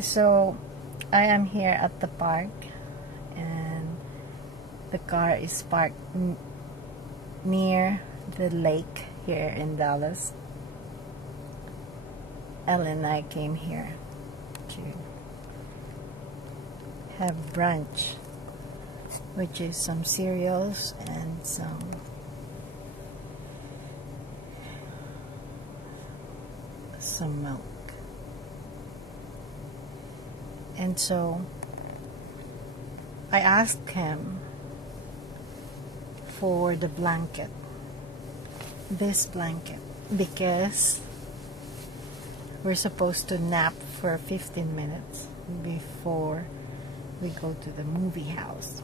So I am here at the park, and the car is parked near the lake here in Dallas. Elle and I came here to have brunch, which is some cereals and some milk. And so I asked him for the blanket, this blanket, because we're supposed to nap for 15 minutes before we go to the movie house.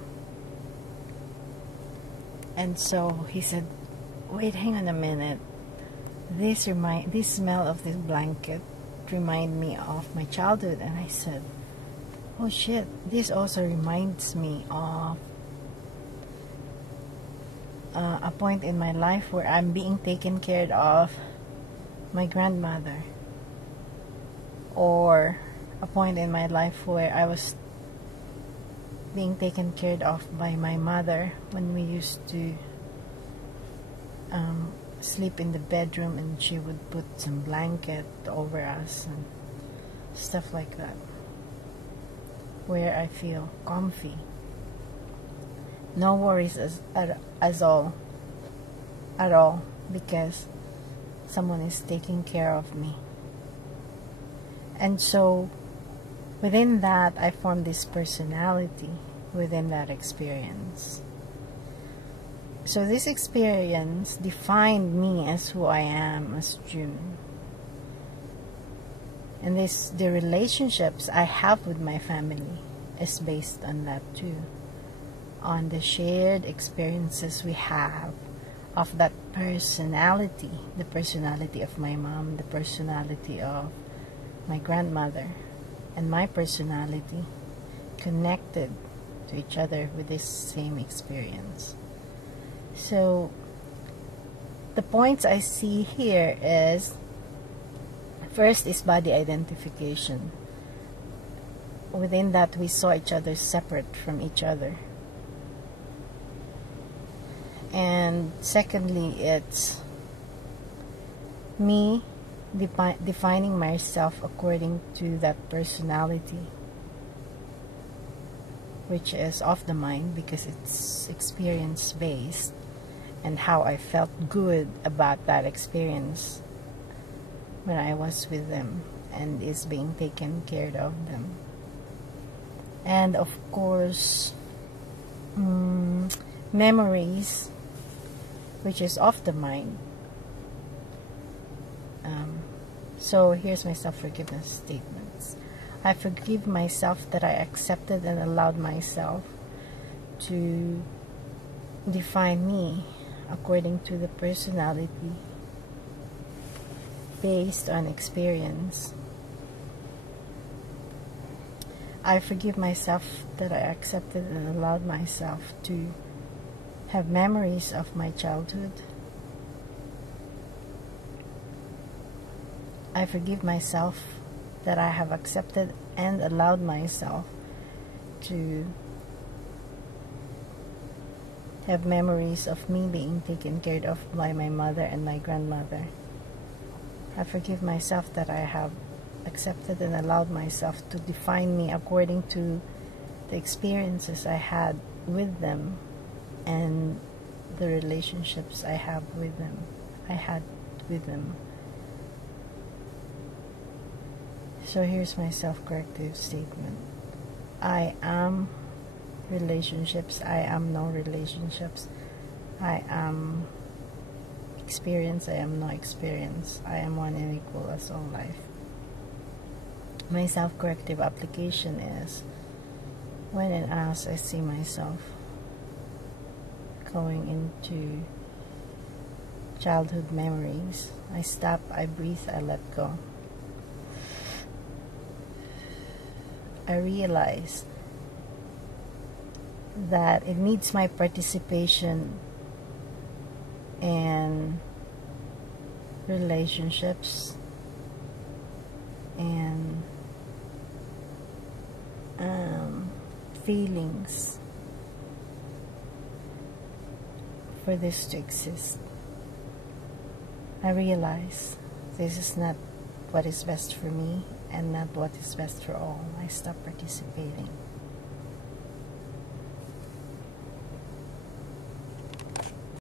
And so he said, wait, hang on a minute. This smell of this blanket remind me of my childhood. And I said, oh shit, this also reminds me of a point in my life where I'm being taken care of my grandmother, or a point in my life where I was being taken care of by my mother when we used to sleep in the bedroom, and she would put some blanket over us and stuff like that, where I feel comfy, no worries at all, because someone is taking care of me. And so within that, I formed this personality within that experience. So this experience defined me as who I am as June. And the relationships I have with my family is based on that too. On the shared experiences we have of that personality. The personality of my mom, the personality of my grandmother, and my personality connected to each other with this same experience. So the points I see here is, first is body identification. Within that, we saw each other separate from each other. And secondly, it's me defining myself according to that personality, which is of the mind because it's experience based, and how I felt good about that experience when I was with them and is being taken care of them. And of course, memories, which is off the mind. So here's my self-forgiveness statements. I forgive myself that I accepted and allowed myself to define me according to the personality based on experience. I forgive myself that I accepted and allowed myself to have memories of my childhood. I forgive myself that I have accepted and allowed myself to have memories of me being taken care of by my mother and my grandmother. I forgive myself that I have accepted and allowed myself to define me according to the experiences I had with them and the relationships I had with them. So here's my self-corrective statement. I am relationships. I am no relationships. I am experience. I am no experience. I am one and equal as all life. My self-corrective application is, when and as I see myself going into childhood memories, I stop, I breathe, I let go. I realize that it needs my participation in relationships and feelings for this to exist. I realize this is not what is best for me and not what is best for all. I stop participating.